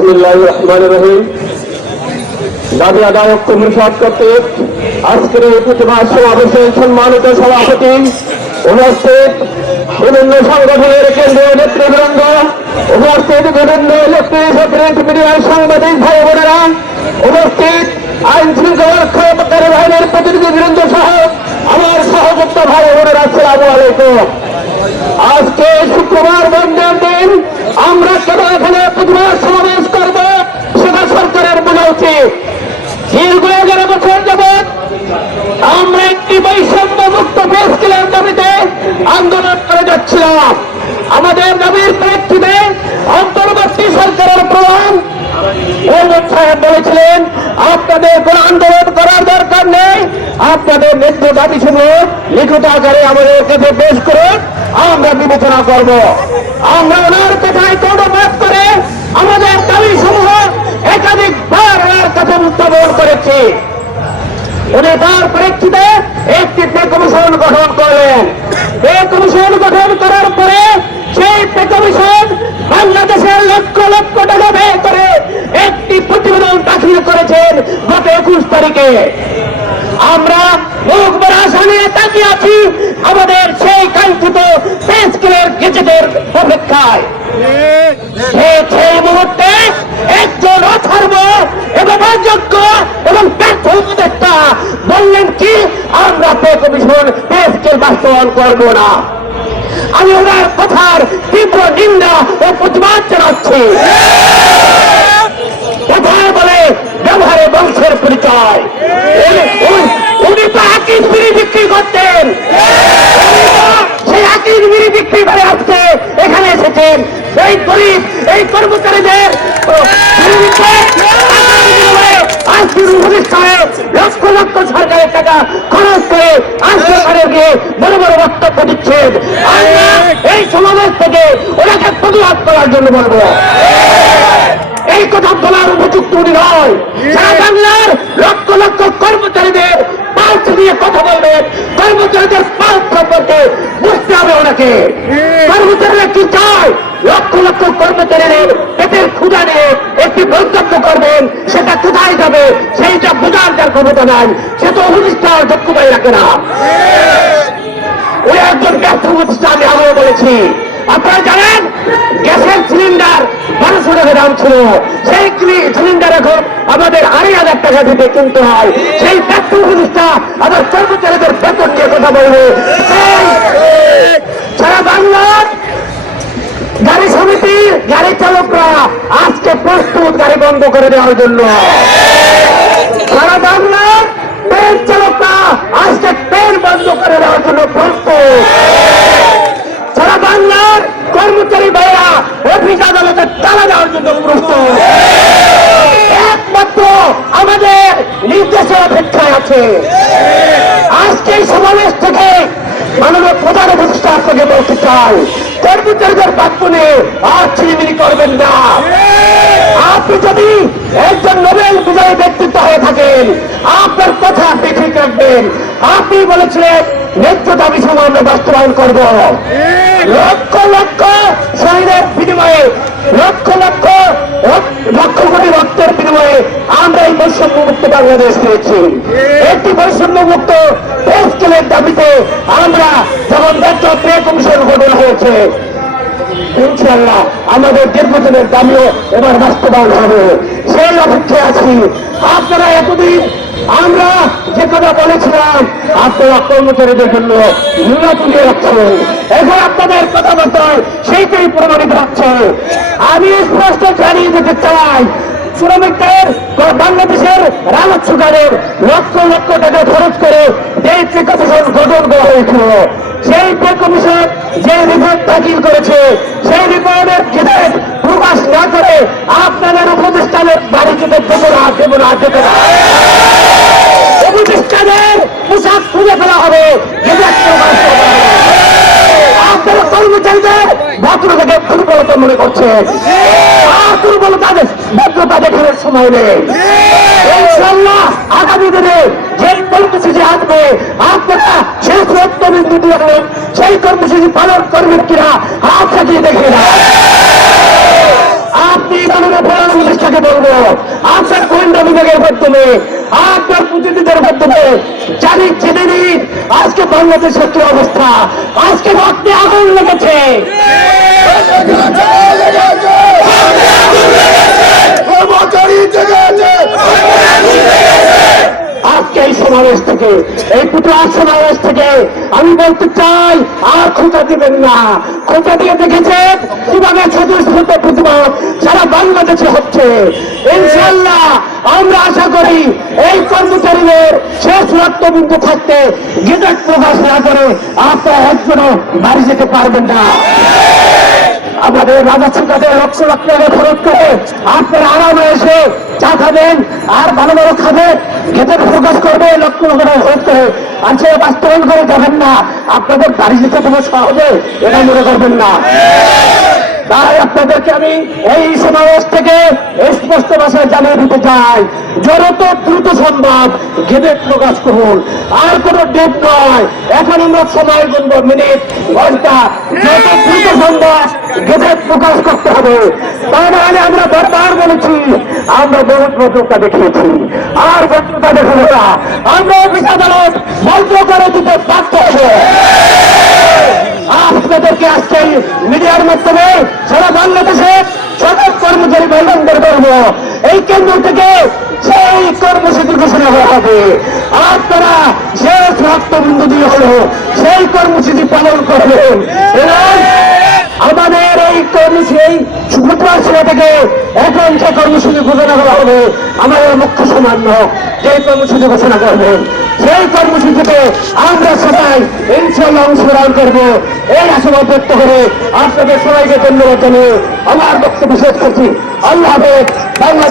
বিসমিল্লাহির রহমানির রহিম। দাবি আদায় ঐক্য পরিষদ কর্তৃক আজকের এই প্রতিবাদ সমাবেশের সম্মানিত সভাপতি, উপস্থিত বিভিন্ন সংগঠনের কেন্দ্রীয় নেতৃবৃন্দ, উপস্থিত বিভিন্ন ইলেকট্রিক মিডিয়ার সাংবাদিক ভাই বোনেরা, উপস্থিত আইন শৃঙ্খলা রক্ষাকারী বাহিনীর প্রতিনিধিবৃন্দ সহ আমার সহযোদ্ধ ভাই বোনেরা, আসসালামু আলাইকুম। আজকে শুক্রবার বন্ধের দিন, আমরা কেন এখানে প্রতিবাদ সমাবেশ করব সেটা সরকারের বোঝা উচিত। দীর্ঘ 11 বছর যাবৎ আমরা একটি বৈষম্য মুক্ত প্রেস স্কেলের দাবিতে আন্দোলন করে যাচ্ছিলাম। আমাদের দাবির প্রেক্ষিতে অন্তর্বর্তী সরকারের প্রধান সাহেব বলেছিলেন, আপনাদের কোন আন্দোলন করার দরকার নেই, আপনাদের ন্যায্য দাবি সমূহ লিখিত আকারে আমাদের কাছে পেশ করুন, আমরা বিবেচনা করব। আমরা ওনার কথায় কর্ণপাত করে আমাদের দাবি সমূহ একাধিকবার ওনার কাছে উত্থাপন করেছি। উনি তার প্রেক্ষিতে একটি পে কমিশন গঠন করলেন। পে কমিশন গঠন করার পরে সেই পে কমিশন বাংলাদেশের লক্ষ লক্ষ টাকা ব্যয় করে একটি প্রতিবেদন দাখিল করেছেন গত 21 তারিখে। আমরা মুখ ভরা আশা নিয়ে তাকিয়ে আছি আমাদের সেই কাঙ্ক্ষিত পে স্কেলের গেজেটের অপেক্ষায়। সেই মুহূর্তে একজন অথর্ব এবং অযোগ্য এবং ব্যর্থ উপদেষ্টা বললেন কি, আমরা পে কমিশন পে স্কেল বাস্তবায়ন করব না। আমি ওনার কথার তীব্র নিন্দা ও প্রতিবাদ জানাচ্ছি। কথায় বলে ব্যবহারে বংশের পরিচয়। উনি তো আকিস বিড়ি বিক্রি করতেন, সেই আকিস বিড়ি বিক্রি করে আজকে এখানে এসেছেন। এই গরিব এই কর্মচারীদের লক্ষ লক্ষ সরকারের টাকা খরচ করে আজকে গিয়ে বড় বড় বক্তব্য দিচ্ছেন। আমরা এই সমাবেশ থেকে ওনাকে প্রতিবাদ করার জন্য বলবো, এই কথা বলার উপযুক্ত উনি নয়। সারা বাংলার লক্ষ লক্ষ কর্মচারীদের পাল্স দিয়ে কথা বলবেন, কর্মচারীদের পাল্স সম্পর্কে বুঝতে হবে ওনাকে। কর্মচারীরা কি চায়? লক্ষ লক্ষ কর্মচারীদের পেটের ক্ষুধা নিয়ে একটি মন্তব্য করবেন, সেটা কোথায় যাবে সেইটা বোঝার যার ক্ষমতা নাই, সে তো প্রতিষ্ঠার দক্ষতাই রাখে না। ওই একজন ব্যর্থ প্রতিষ্ঠা আমি আগেও বলেছি। আপনারা জানেন গ্যাসের সিলিন্ডার 1200 টাকা দাম ছিল, সেই সিলিন্ডার এখন আমাদের 2,500 টাকা দিতে কিনতে হয়। সেই ব্যর্থ প্রতিষ্ঠা আবার কর্মচারীদের বেতন নিয়ে কথা বলবে। সারা বাংলার গাড়ি সমিতি গাড়ি চালকরা আজকে প্রস্তুত গাড়ি বন্ধ করে দেওয়ার জন্য। সারা বাংলার ট্রেন চালকরা আজকে ট্রেন বন্ধ করে দেওয়ার জন্য প্রস্তুত। সারা বাংলার কর্মচারী ভাইরা অফিস আদালতে তালা দেওয়ার জন্য প্রস্তুত। একমাত্র আমাদের নির্দেশের অপেক্ষায় আছে। আজকে এই সমাবেশ থেকে মাননীয় প্রধান উপদেষ্টা থেকে বলতে চাই, কর্মচারীদের বাক্য নিয়ে আর চিনিমিনি করবেন না। আপনি যদি একজন নোবেল বিজয়ী ব্যক্তিত্ব হয়ে থাকেন, আপনার কথা আপনি ঠিক রাখবেন। আপনি বলেছিলেন ন্যায্য দাবি সমূহ আমরা বাস্তবায়ন করব। লক্ষ লক্ষ শহীদের বিনিময়ে, লক্ষ লক্ষ লক্ষ কোটি রক্তের বিনিময়ে আমরা এই বৈষম্য মুক্ত বাংলাদেশ পেয়েছি। একটি বৈষম্য মুক্ত পে স্কেলের দাবিতে আমরা যেমন ন্যায্য পে কমিশন গঠন হয়েছে, ইনশাআল্লাহ আমাদের দীর্ঘদিনের দাবিও এবার বাস্তবায়ন হবে, সেই অপেক্ষায় আছি। আপনারা এতদিন আমরা যে কথা বলেছিলাম আপনারা কর্মচারীদের জন্য মূল্য তুলে রাখছেন, এখন আপনাদের কথাবার্তায় সেইটাই প্রমাণিত হচ্ছে। আমি স্পষ্ট জানিয়ে দিতে চাই, শ্রমিকদের বাংলাদেশের রাজস্ব সুগারের লক্ষ লক্ষ টাকা খরচ করে যে পে কমিশন গঠন করা হয়েছিল, সেই পে কমিশন যে রিপোর্ট দাখিল করেছে, সেই রিপোর্টের গেজেট প্রকাশ না করে আপনাদের উপদেষ্টাদের বাড়িতে দেবো না, দেবো না, দেবো না। উপদেষ্টাদের পোশাক খুলে ফেলা হবে, গেজেট প্রকাশ করা হবে। আপনারা কর্মচারীদের ভদ্রতাকে দুর্বলতা মনে করছেন, আর দুর্বলতাদের ভদ্রতা দেখানোর সময় নেই। ইনশাআল্লাহ আগামী দিনে যে কর্মসূচি আসবে আপনারা সেই সত্যবিন্দু দিয়ে সেই কর্মসূচি পালন করবেন কিনা হাত থাকিয়ে দেখে না। আপনি মাননীয় প্রধানমন্ত্রী মাধ্যমে, আপনার প্রতিনিধিদের মাধ্যমে জানি জেনে নিন আজকে বাংলাদেশের কি অবস্থা। আজকে রক্তে আগুন লেগেছে, আজকে এই সমাবেশ থেকে, এই পুতুয়ার সমাবেশ থেকে আমি বলতে চাই, আর খোঁচা দিবেন না। খোঁচা দিয়ে দেখেছেন কিভাবে স্বতঃস্ফূর্ত প্রতিবাদ সারা বাংলাদেশে হচ্ছে। ইনশাআল্লাহ আমরা আশা করি এই কর্মচারীদের শেষ রক্তবিন্দু থাকতে গেজেট প্রকাশ না করে আপনারা একজনও বাড়ি যেতে পারবেন না। আমাদের রাজস্ব কাজে লক্ষ লক্ষ টাকা খরচ করে আপনারা আরামে এসে চা খাবেন আর ভালো ভালো খাবেন, খেতে প্রকাশ করবে লক্ষ লক্ষ টাকা খরচ করে, আর সে বাস্তবায়ন করে যাবেন না। আপনাদের বাড়ি যেতে সমস্যা হবে এটা মনে করবেন না। তাই আপনাদেরকে আমি এই সমাবেশ থেকে স্পষ্ট ভাষায় জানিয়ে দিতে চাই, যত দ্রুত সম্ভব গেজেট প্রকাশ করুন। আর কোন ডেট নয়, এখন আমরা সময় গুনবো, মিনিট, ঘন্টা। যত দ্রুত সম্ভব গেজেট প্রকাশ করতে হবে। তা নাহলে আমরা বারবার বলেছি, আমরা বহুত বক্তৃতা দেখিয়েছি, আর বক্তৃতা দেখাবো না। আমরা অফিস আদালত বন্ধ করে দিতে বাধ্য হবে। আপনাদেরকে আজকে মিডিয়ার মাধ্যমে সারা বাংলাদেশে সকল কর্মচারী ভাইদের করবো, এই কেন্দ্র থেকে সেই কর্মসূচি ঘোষণা করা হবে। আপনারা শেষ রক্তবিন্দু দিয়ে হলো সেই কর্মসূচি পালন করবেন। এবং আমাদের এই কর্মসূচি, এই শুক্রবার ছেলে থেকে এখন যে কর্মসূচি ঘোষণা করা হবে, আমাদের মুখ্য সমন্বয়ক যে কর্মসূচি ঘোষণা করবেন, সেই কর্মসূচিতে আমরা সবাই ইনশাআল্লাহ অংশগ্রহণ করবো। এই আশাবাদ ব্যক্ত করে আপনাদের সবাইকে ধন্যবাদ জানিয়ে আমার বক্তব্য শেষ করছি। আল্লাহ হাফেজ। বাংলাদেশ।